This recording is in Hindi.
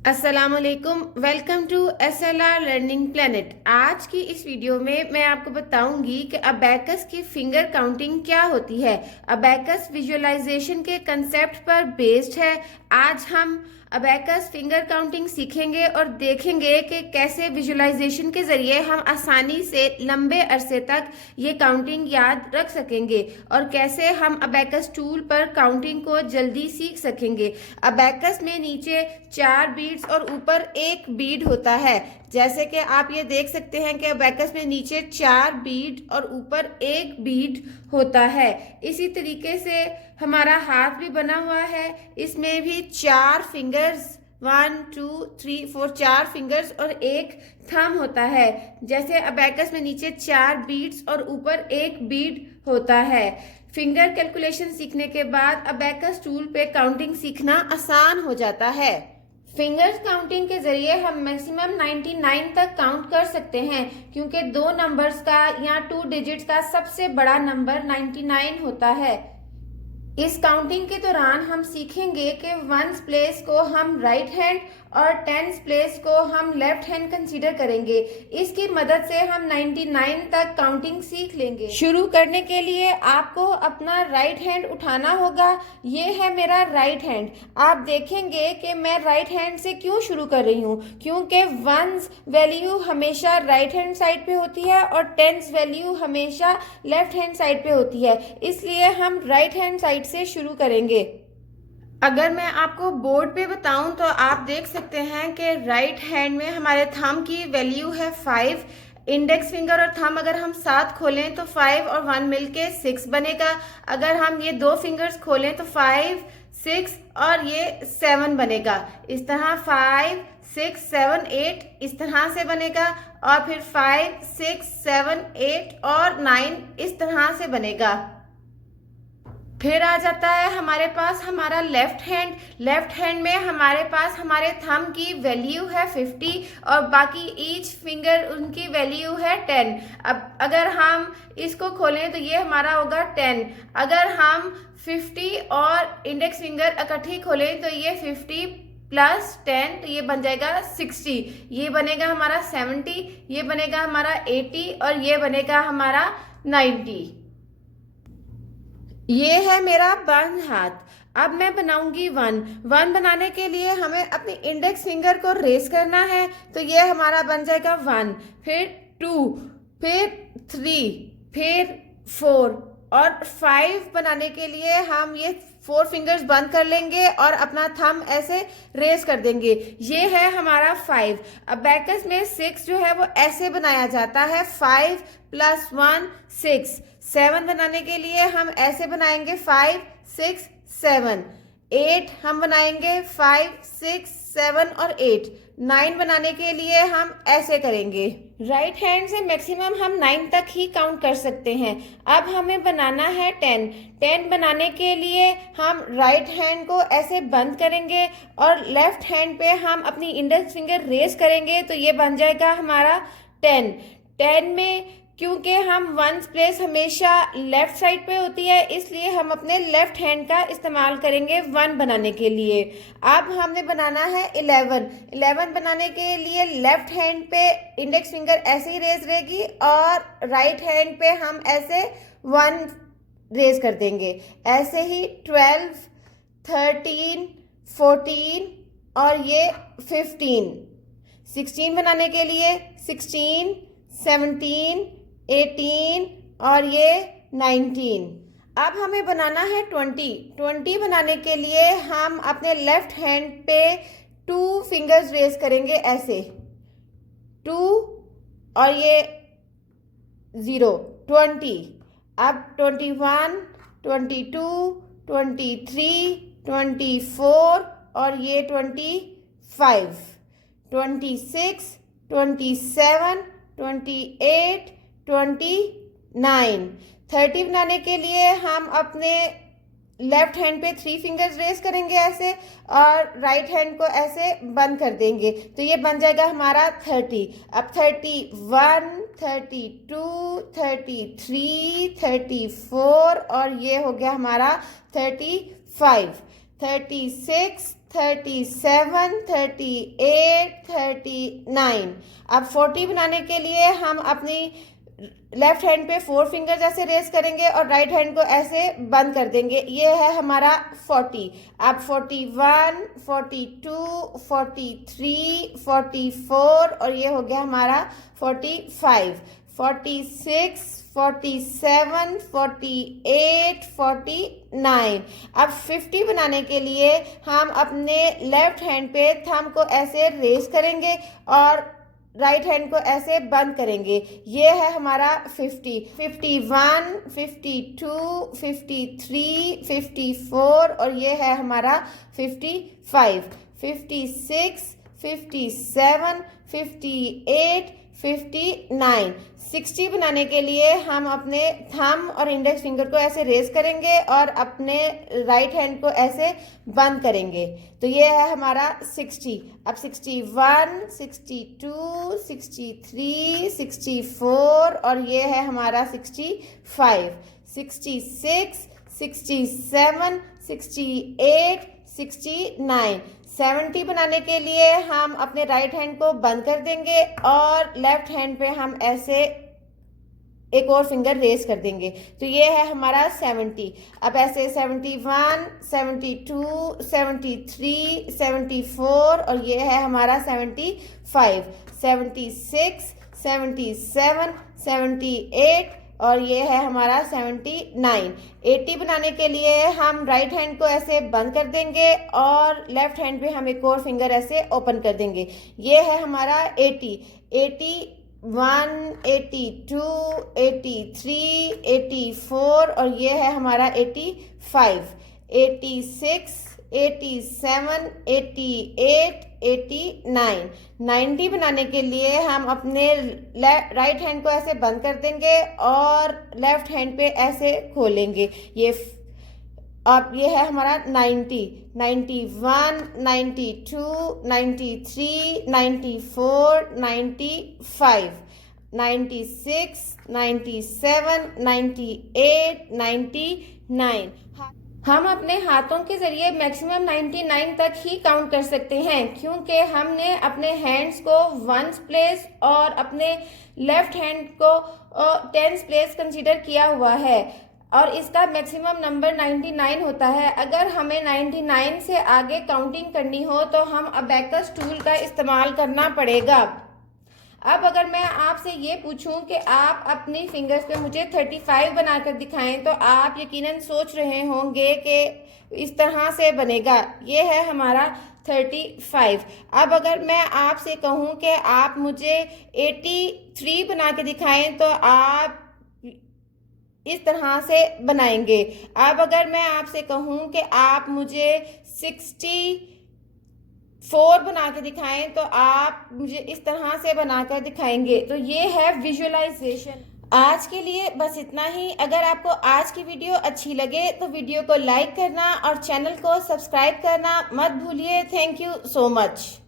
अस्सलामुअलैकुम, welcome to SLR learning planet. आज की इस वीडियो में मैं आपको बताऊंगी कि अबैकस की फिंगर काउंटिंग क्या होती है। अबैकस विजुअलाइजेशन के कंसेप्ट पर बेस्ड है। आज हम अबैकस फिंगर काउंटिंग सीखेंगे और देखेंगे कि कैसे विजुअलाइजेशन के जरिए हम आसानी से लंबे अरसे तक ये काउंटिंग याद रख सकेंगे और कैसे हम अबैकस टूल पर काउंटिंग को जल्दी सीख सकेंगे। अबैकस में नीचे 4 बीड्स और ऊपर 1 बीड होता है। जैसे कि आप ये देख सकते हैं कि अबैकस में नीचे 4 बीड और ऊपर 1 बीड होता है। इसी तरीके से हमारा हाथ भी बना हुआ है, इसमें भी 4 फिंगर्स 1 2 3 4 4 फिंगर्स और 1 थंब होता है। जैसे अबैकस में नीचे 4 बीड्स और ऊपर 1 बीड होता है। फिंगर कैलकुलेशन सीखने के बाद अबैकस टूल पे काउंटिंग सीखना आसान हो जाता है। फिंगर्स काउंटिंग के जरिए हम मैक्सिमम 99 तक काउंट कर सकते हैं, क्योंकि 2 नंबर्स का या 2 डिजिट्स का सबसे बड़ा नंबर 99 होता है। इस काउंटिंग के दौरान हम सीखेंगे कि 1s प्लेस को हम राइट हैंड और 10s प्लेस को हम लेफ्ट हैंड कंसीडर करेंगे। इसकी मदद से हम 99 तक काउंटिंग सीख लेंगे। शुरू करने के लिए आपको अपना राइट हैंड उठाना होगा। ये है मेरा राइट हैंड। आप देखेंगे कि मैं राइट हैंड से क्यों शुरू कर रही हूँ, क्योंकि 1s वैल्यू हमेशा राइट हैंड साइड पे होती है और 10s वैल्यू हमेशा लेफ्ट हैंड साइड पे होती है, इसलिए हम राइट हैंड साइड से शुरू करेंगे। अगर मैं आपको बोर्ड पे बताऊं तो आप देख सकते हैं कि राइट हैंड में हमारे थंब की वैल्यू है 5। इंडेक्स फिंगर और थंब अगर हम साथ खोलें तो 5 और 1 मिलके 6 बनेगा। अगर हम ये 2 फिंगर्स खोलें तो 5 6 और ये 7 बनेगा। इस तरह 5 6 7 8 इस तरह से बनेगा और फिर 5 6 7 8 और 9 इस तरह से बनेगा। फिर आ जाता है हमारे पास हमारा लेफ्ट हैंड। लेफ्ट हैंड में हमारे पास हमारे थंब की वैल्यू है 50 और बाकी ईच फिंगर उनकी वैल्यू है 10। अब अगर हम इसको खोलें तो ये हमारा होगा 10। अगर हम 50 और इंडेक्स फिंगर इकट्ठी खोलें तो ये 50 प्लस 10 तो ये बन जाएगा 60। ये बनेगा हमारा 70, ये बनेगा हमारा 80 और ये बनेगा हमारा 90। ये है मेरा बंद हाथ। अब मैं बनाऊंगी 1 बनाने के लिए हमें अपनी इंडेक्स फिंगर को रेस करना है, तो ये हमारा बन जाएगा 1, फिर 2, फिर 3, फिर 4 और 5 बनाने के लिए हम ये 4 फिंगर्स बंद कर लेंगे और अपना थंब ऐसे रेस कर देंगे। ये है हमारा 5। अबैकस में 6 जो है वो ऐसे बनाया जाता है, 5 प्लस 1 6। 7 बनाने के लिए हम ऐसे बनाएंगे 5 6 7। 8 हम बनाएंगे 5 6 7 और 8। 9 बनाने के लिए हम ऐसे करेंगे। राइट हैंड से मैक्सिमम हम 9 तक ही काउंट कर सकते हैं। अब हमें बनाना है 10। 10 बनाने के लिए हम राइट हैंड को ऐसे बंद करेंगे और लेफ्ट हैंड पे हम अपनी इंडेक्स फिंगर रेस करेंगे, तो ये बन जाएगा हमारा 10। 10 में क्योंकि हम 1s प्लेस हमेशा लेफ्ट साइड पे होती है, इसलिए हम अपने लेफ्ट हैंड का इस्तेमाल करेंगे 1 बनाने के लिए। अब हमने बनाना है 11। 11 बनाने के लिए लेफ्ट हैंड पे इंडेक्स फिंगर ऐसे ही रेज रहेगी और राइट हैंड पे हम ऐसे 1 रेज कर देंगे। ऐसे ही 12 13 14 और ये 15। 16 बनाने के लिए 16 17 18 और ये 19। अब हमें बनाना है 20। 20 बनाने के लिए हम अपने लेफ्ट हैंड पे 2 फिंगर्स रेज करेंगे ऐसे 2 और ये 0 20। अब 21 22 23 24 और ये 25 26 27 28 29। 30 बनाने के लिए हम अपने लेफ्ट हैंड पे 3 फिंगर्स रेस करेंगे ऐसे और राइट हैंड को ऐसे बंद कर देंगे, तो ये बन जाएगा हमारा 30। अब 31 32 33 34 और ये हो गया हमारा 35 36 37, 38, 39। अब 40 बनाने के लिए हम अपनी लेफ्ट हैंड पे 4 फिंगर जैसे रेस करेंगे और राइट हैंड को ऐसे बंद कर देंगे। ये है हमारा 40। अब 41, 42, 43, 44 और ये हो गया हमारा 45, 46, 47, 48, 49। अब 50 बनाने के लिए हम अपने लेफ्ट हैंड पे थंब को ऐसे रेस करेंगे और राइट हैंड को ऐसे बंद करेंगे। ये है हमारा 50, 51, 52, 53, 54 और ये है हमारा 55, 56, 57, 58, 59। 60 बनाने के लिए हम अपने थंब और इंडेक्स फिंगर को ऐसे रेस करेंगे और अपने राइट हैंड को ऐसे बंद करेंगे। तो ये है हमारा 60। अब 61, 62, 63, 64 और ये है हमारा 65, 66, 67, 68, 69। 70 बनाने के लिए हम अपने राइट हैंड को बंद कर देंगे और लेफ्ट हैंड पे हम ऐसे एक और फिंगर रेस कर देंगे। तो ये है हमारा 70। अब ऐसे 71, 72, 73, 74 और ये है हमारा 75, 76, 77, 78 और ये है हमारा 79। 80 बनाने के लिए हम राइट हैंड को ऐसे बंद कर देंगे और लेफ्ट हैंड पे हम एक और फिंगर ऐसे ओपन कर देंगे। ये है हमारा 80, 81, 82, 83, 84 और ये है हमारा 85, 86, 87, 88, 89। 90 बनाने के लिए हम अपने राइट हैंड को ऐसे बंद कर देंगे और लेफ्ट हैंड पे ऐसे खोलेंगे। अब ये है हमारा 90, 91, 92, 93, 94, 95, 96, 97, 98, 99। हम अपने हाथों के जरिए मैक्सिमम 99 तक ही काउंट कर सकते हैं क्योंकि हमने अपने हैंड्स को 1st प्लेस और अपने लेफ्ट हैंड को 10th प्लेस कंसीडर किया हुआ है और इसका मैक्सिमम नंबर 99 होता है। अगर हमें 99 से आगे काउंटिंग करनी हो तो हम अबैकस टूल का इस्तेमाल करना पड़ेगा। अब अगर मैं आपसे ये पूछूं कि आप अपनी फिंगर्स पे मुझे 35 बनाकर दिखाएं तो आप यकीनन सोच रहे होंगे कि इस तरह से बनेगा। ये है हमारा 35। अब अगर मैं आपसे कहूं कि आप मुझे 83 बना के दिखाएं तो आप इस तरह से बनाएंगे। अब अगर मैं आपसे कहूं कि आप मुझे 64 बना के दिखाएं तो आप मुझे इस तरह से बनाकर दिखाएंगे। तो ये है विजुअलाइजेशन। आज के लिए बस इतना ही। अगर आपको आज की वीडियो अच्छी लगे तो वीडियो को लाइक करना और चैनल को सब्सक्राइब करना मत भूलिए। Thank you so much.